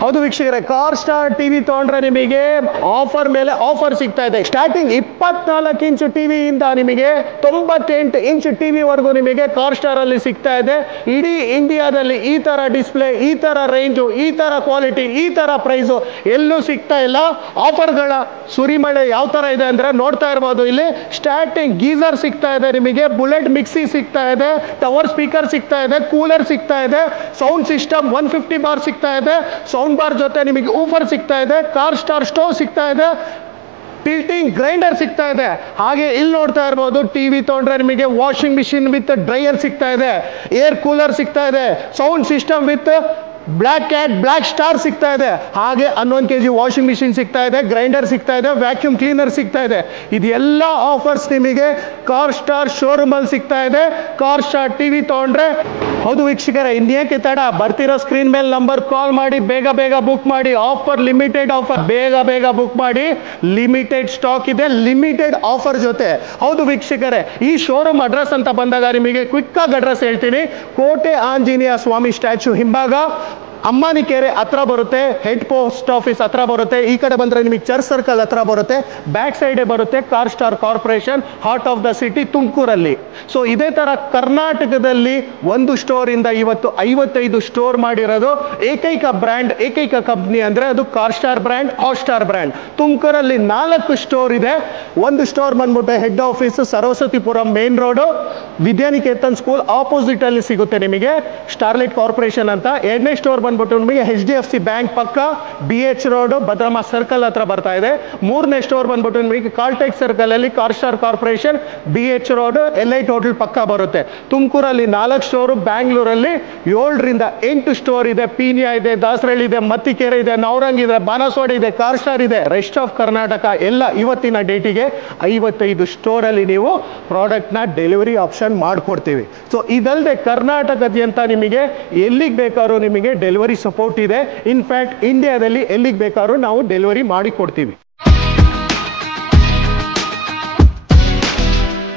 ಹೌದು ವೀಕ್ಷಕರೇ, car star TV ತಗೊಂಡ್ರೆ ನಿಮಗೆ ಆಫರ್ ಮೇಲೆ ಆಫರ್ ಸಿಗ್ತಾ ಇದೆ. ಸ್ಟಾರ್ಟಿಂಗ್ 24 ಇಂಚ್ ಟಿವಿಯಿಂದ ನಿಮಗೆ 98 ಇಂಚ್ ಟಿವಿ ವರೆಗೂ ನಿಮಗೆ ಕಾರ್ ಸ್ಟಾರ್ ಅಲ್ಲಿ ಸಿಗ್ತಾ ಇದೆ. ಇಡೀ ಇಂಡಿಯಾದಲ್ಲಿ ಈ ತರ ಡಿಸ್ಪ್ಲೇ, ಈ ತರ ರೇಂಜು, ಈ ತರ ಕ್ವಾಲಿಟಿ, ಈ ತರ ಪ್ರೈಸು ಎಲ್ಲೂ ಸಿಗ್ತಾ ಇಲ್ಲ. ಆಫರ್ಗಳ ಸುರಿಮಳೆ ಯಾವ ತರ ಇದೆ ಅಂದ್ರೆ ನೋಡ್ತಾ ಇರಬಹುದು. ಇಲ್ಲಿ ಸ್ಟಾರ್ಟಿಂಗ್ ಗೀಸರ್ ಸಿಗ್ತಾ ಇದೆ ನಿಮಗೆ, ಬುಲೆಟ್ ಮಿಕ್ಸಿ ಸಿಗ್ತಾ ಇದೆ, ಟವರ್ ಸ್ಪೀಕರ್ ಸಿಗ್ತಾ ಇದೆ, ಕೂಲರ್ ಸಿಗ್ತಾ ಇದೆ, ಸೌಂಡ್ ಸಿಸ್ಟಮ್ 150 ಬಾರ್ ಸಿಗ್ತಾ ಇದೆ, ಸೌಂಡ್ ಬಾರ್ ಜೊತೆ ನಿಮಗೆ ಊಫರ್ ಸಿಗ್ತಾ ಇದೆ, ಕಾರ್ ಸ್ಟಾರ್ ಸ್ಟೋವ್ ಸಿಗ್ತಾ ಇದೆ, ಟಿಲ್ಟಿಂಗ್ ಗ್ರೈಂಡರ್ ಸಿಗ್ತಾ ಇದೆ. ಹಾಗೆ ಇಲ್ಲಿ ನೋಡ್ತಾ ಇರಬಹುದು, ಟಿವಿ ತಗೊಂಡ್ರೆ ನಿಮಗೆ ವಾಷಿಂಗ್ ಮಿಷಿನ್ ವಿತ್ ಡ್ರೈಯರ್ ಸಿಗ್ತಾ ಇದೆ, ಏರ್ ಕೂಲರ್ ಸಿಗ್ತಾ ಇದೆ, sound system with black cat black star ಸಿಗ್ತಾ ಇದೆ. ಹಾಗೆ 11 kg ವಾಷಿಂಗ್ ಮಿಷಿನ್ ಸಿಗ್ತಾ ಇದೆ, ಗ್ರೈಂಡರ್ ಸಿಗ್ತಾ ಇದೆ, ವ್ಯಾಕ್ಯೂಮ್ ಕ್ಲೀನರ್ ಸಿಗ್ತಾ ಇದೆ. ಇದೆಲ್ಲ ಆಫರ್ಸ್ ನಿಮಗೆ ಕಾರ್ ಸ್ಟಾರ್ ಶೋರೂಮ್ ಅಲ್ಲಿ ಸಿಗ್ತಾ ಇದೆ. ಕಾರ್ ಸ್ಟಾರ್ ಟಿವಿ ತಗೊಂಡ್ರೆ. ಹೌದು ವೀಕ್ಷಕರೇ, ಇನ್ನೇಕೆ ತಡ, ಬರ್ತಿರೋ ಸ್ಕ್ರೀನ್ ಮೇಲೆ ನಂಬರ್ ಕಾಲ್ ಮಾಡಿ ಬೇಗ ಬೇಗ ಬುಕ್ ಮಾಡಿ. ಆಫರ್ ಲಿಮಿಟೆಡ್ ಆಫರ್, ಬೇಗ ಬೇಗ ಬುಕ್ ಮಾಡಿ. ಲಿಮಿಟೆಡ್ ಸ್ಟಾಕ್ ಇದೆ, ಲಿಮಿಟೆಡ್ ಆಫರ್ ಜೊತೆ. ಹೌದು ವೀಕ್ಷಕರೇ, ಈ ಶೋರೂಮ್ ಅಡ್ರೆಸ್ ಅಂತ ಬಂದಾಗ ನಿಮಗೆ ಕ್ವಿಕ್ ಆಗಿ ಅಡ್ರೆಸ್ ಹೇಳ್ತೀನಿ. ಕೋಟೆ ಆಂಜನೇಯ ಸ್ವಾಮಿ ಸ್ಟ್ಯಾಚ್ಯೂ ಹಿಂಭಾಗ, ಅಮ್ಮಾನಿಕೆರೆ ಹತ್ರ ಬರುತ್ತೆ, ಹೆಡ್ ಪೋಸ್ಟ್ ಆಫೀಸ್ ಹತ್ರ ಬರುತ್ತೆ. ಈ ಕಡೆ ಬಂದರೆ ನಿಮಗೆ ಚರ್ಚ್ ಸರ್ಕಲ್ ಹತ್ರ ಬರುತ್ತೆ. ಬ್ಯಾಕ್ ಸೈಡೇ ಬರುತ್ತೆ car star corporation, heart of the city ತುಮಕೂರಲ್ಲಿ. ಸೊ ಇದೇ ಥರ ಕರ್ನಾಟಕದಲ್ಲಿ ಒಂದು ಸ್ಟೋರಿಂದ ಇವತ್ತು 55 ಸ್ಟೋರ್ ಮಾಡಿರೋದು. ಏಕೈಕ ಬ್ರ್ಯಾಂಡ್, ಏಕೈಕ ಕಂಪ್ನಿ ಅಂದರೆ ಅದು car star brand, hot star brand. ತುಮಕೂರಲ್ಲಿ 4 ಸ್ಟೋರ್ ಇದೆ. ಒಂದು ಸ್ಟೋರ್ ಬಂದ್ಬಿಟ್ಟು head office Saraswathipuram main road, Vidyaniketan school opposite ಅಲ್ಲಿ ಸಿಗುತ್ತೆ ನಿಮಗೆ, ಸ್ಟಾರ್ಲೈಟ್ ಕಾರ್ಪೊರೇಷನ್ ಅಂತ. ಎರಡನೇ ಸ್ಟೋರ್ ಬಂದ್ಬಿಟ್ಟು ನಿಮಗೆ HDFC ಬ್ಯಾಂಕ್ ಪಕ್ಕ, BH ರೋಡ್ ಭದ್ರಮಾ ಸರ್ಕಲ್ ಹತ್ರ ಬರ್ತಾ ಇದೆ. ಮೂರನೇ ಸ್ಟೋರ್ ಬಂದ್ಬಿಟ್ಟು ನಿಮಗೆ ಕಾಲ್ಟೆಕ್ ಸರ್ಕಲ್ ಅಲ್ಲಿ car star corporation, BH road elite hotel ಪಕ್ಕ ಬರುತ್ತೆ. ತುಮಕೂರಲ್ಲಿ 4 ಸ್ಟೋರು, ಬ್ಯಾಂಗ್ಳೂರಲ್ಲಿ 7 ರಿಂದ 8 ಸ್ಟೋರ್ ಇದೆ. ಪೀಣ್ಯ ಇದೆ, ದಾಸರಳ್ಳಿ ಇದೆ, ಮತ್ತಿಕೆರೆ ಇದೆ, ನವರಂಗ್ ಇದೆ, ಬಾನಸವಾಡಿ ಇದೆ, ಕಾರ್ ಸ್ಟಾರ್ ಇದೆ. ರೆಸ್ಟ್ ಆಫ್ ಕರ್ನಾಟಕ ಎಲ್ಲ ಇವತ್ತಿನ ಡೇಟಿಗೆ 55 ಸ್ಟೋರಲ್ಲಿ ನೀವು ಪ್ರಾಡಕ್ಟ್ನ ಡೆಲಿವರಿ ಆಪ್ಷನ್ ಮಾಡಿಕೊಡ್ತೀವಿ. ಸೊ ಇದಲ್ಲದೆ ಕರ್ನಾಟಕದಾದ್ಯಂತ ನಿಮಗೆ ಎಲ್ಲಿಗೆ ಬೇಕಾದ್ರೂ ನಿಮಗೆ ಡೆಲಿವರಿ ಸಪೋರ್ಟ್ ಇದೆ. ಇನ್ಫ್ಯಾಕ್ಟ್ ಇಂಡಿಯಾದಲ್ಲಿ ಎಲ್ಲಿಗೆ ಬೇಕಾದ್ರೂ ನಾವು ಡೆಲಿವರಿ ಮಾಡಿ ಕೊಡ್ತೀವಿ.